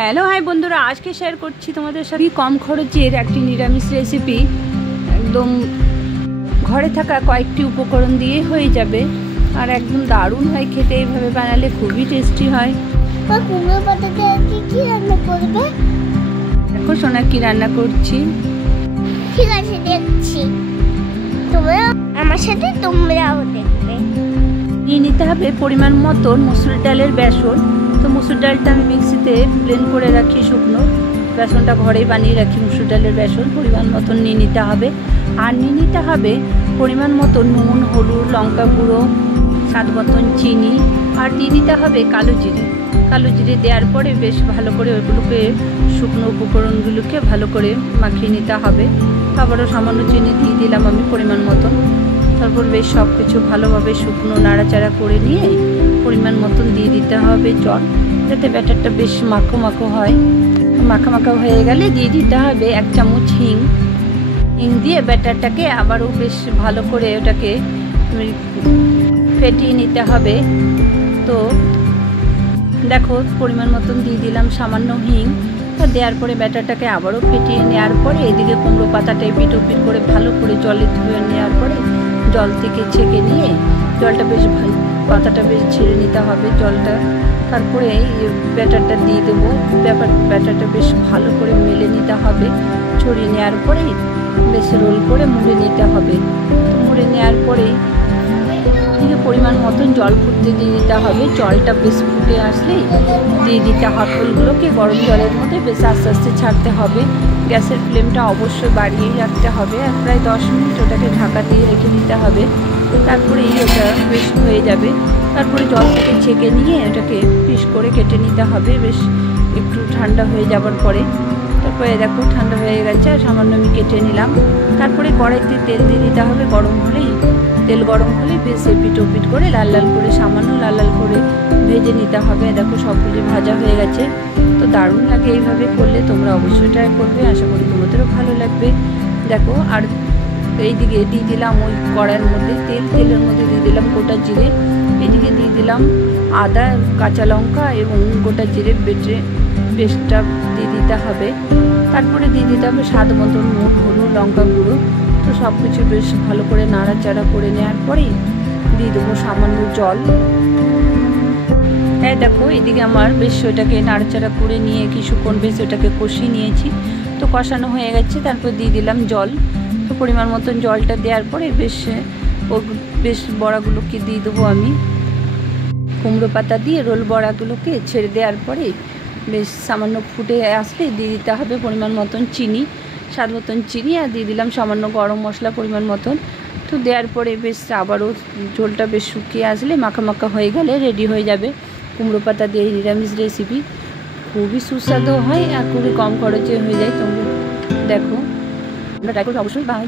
Hello hi বন্ধুরা, আজকে share করছি তোমাদের সাথে কম খরচের একটি নিরামিষ রেসিপি। একদম ঘরে থাকা কয়েকটি উপকরণ দিয়ে হয়ে যাবে আর একদম দারুণ হয় খেতে। এইভাবে বানালে খুবই টেস্টি হয়। কুমড়ো পাতাতে কি রান্না করবে? দেখো সোনা কি রান্না করছি। ঠিক আছে, দেখছি। তোমরা আমার সাথে তোমরাও দেখবে। নিয়ে নিতে হবে পরিমাণ মতন মসুর ডালের বেসন। তো মসুর ডালটা আমি মিক্সিতে ব্লেন্ড করে রাখি, শুকনো বেসনটা ঘরেই বানিয়ে রাখি। মসুর ডালের বেসন পরিমাণ মতন নিয়ে নিতে হবে। আর নিয়ে নিতে হবে পরিমাণ মতো নুন, হলুদ, লঙ্কা গুঁড়ো, স্বাদ মতন চিনি, আর দিয়ে দিতে হবে কালো জিরে। কালো জিরে দেওয়ার পরে বেশ ভালো করে ওইগুলোকে, শুকনো উপকরণগুলোকে ভালো করে মাখিয়ে নিতে হবে। তারপরে সামান্য চিনি দিয়ে দিলাম আমি পরিমাণ মতন। তারপর বেশ সব কিছু ভালোভাবে শুকনো নাড়াচাড়া করে নিয়ে পরিমাণ মতন দিয়ে দিতে হবে জল, যাতে ব্যাটারটা বেশ মাখো মাখো হয়। মাখা মাখা হয়ে গেলে দিয়ে দিতে হবে 1 চামচ হিং। হিং দিয়ে ব্যাটারটাকে আবারও বেশ ভালো করে ওটাকে ফেটিয়ে নিতে হবে। তো দেখো পরিমাণ মতন দিয়ে দিলাম সামান্য হিং। দেওয়ার পরে ব্যাটারটাকে আবারও ফেটিয়ে নেওয়ার পরে এদিকে কুমড়ো পাতাটা এপিট ওপিট করে ভালো করে জলে ধুয়ে নেওয়ার পরে জল থেকে ছেঁকে নিয়ে জলটা বেশ ভালো, পাতাটা বেশ ছেড়ে নিতে হবে জলটা। তারপরে ব্যাটারটা দিয়ে দেবো। ব্যাটারটা বেশ ভালো করে মেলে নিতে হবে। ছড়িয়ে নেওয়ার পরে বেশ রোল করে মুড়ে নিতে হবে। তো মুড়ে নেওয়ার পরে পরিমাণ মতন জল ফুটতে দিয়ে দিতে হবে। জলটা বেশ ফুটে আসলেই দিয়ে দিতে হবে ফুলগুলোকে গরম জলের মধ্যে বেশ আস্তে আস্তে ছাড়তে হবে। গ্যাসের ফ্লেমটা অবশ্যই বাড়িয়েই রাখতে হবে। আর প্রায় 10 মিনিট ওটাকে ঢাকা দিয়ে রেখে দিতে হবে। তারপরেই ওটা বেশ হয়ে যাবে। তারপরে জল থেকে ছেঁকে নিয়ে ওটাকে পিস করে কেটে নিতে হবে বেশ একটু ঠান্ডা হয়ে যাবার পরে। তারপরে দেখো ঠান্ডা হয়ে গেছে আর সামান্য আমি কেটে নিলাম। তারপরে কড়াইতে তেল দিয়ে দিতে হবে। তেল গরম হলে বেশ এপিট ওপিট করে লাল লাল করে, সামান্য লাল লাল করে ভেজে নিতে হবে। দেখো সবগুলি ভাজা হয়ে গেছে। তো দারুণ লাগে এইভাবে করলে, তোমরা অবশ্যই ট্রাই করবে। আশা করি তোমাদেরও ভালো লাগবে। দেখো আর এইদিকে দিয়ে দিলাম ওই কড়াইয়ের মধ্যে তেলের মধ্যে দিয়ে দিলাম গোটা জিরে। এইদিকে দিয়ে দিলাম আদা, কাঁচা লঙ্কা এবং গোটা জিরে বেটে পেস্টটা দিয়ে দিতে হবে। তারপরে দিয়ে দিতে হবে স্বাদ মতন নুন, হলুদ, লঙ্কা গুঁড়ো। তো সব কিছু বেশ ভালো করে নাড়াচাড়া করে নেওয়ার পরেই দিয়ে দেবো সামান্য জল। হ্যাঁ দেখো এদিকে আমার বেশ ওটাকে নাড়াচাড়া করে নিয়ে কিছুক্ষণ বেশ ওটাকে কষিয়ে নিয়েছি। তো কষানো হয়ে গেছে। তারপর দিয়ে দিলাম জল। তো পরিমাণ মতন জলটা দেওয়ার পরে বেশ বড়াগুলোকে দিয়ে দেবো আমি। কুমড়ো পাতা দিয়ে রোল বড়াগুলোকে ছেড়ে দেওয়ার পরে বেশ সামান্য ফুটে আসলে দিয়ে দিতে হবে পরিমাণ মতন চিনি, স্বাদ মতন চিনি, আর দিয়ে দিলাম সামান্য গরম মশলা পরিমাণ মতন। তো দেওয়ার পরে বেশ আবারও ঝোলটা বেশ শুকিয়ে আসলে মাখা মাখা হয়ে গেলে রেডি হয়ে যাবে কুমড়ো পাতা দিয়ে নিরামিষ রেসিপি। খুবই সুস্বাদু হয় আর খুবই কম খরচে হয়ে যায়। তোমরা দেখো, আমরা ট্রাই করবো অবশ্যই। বাই।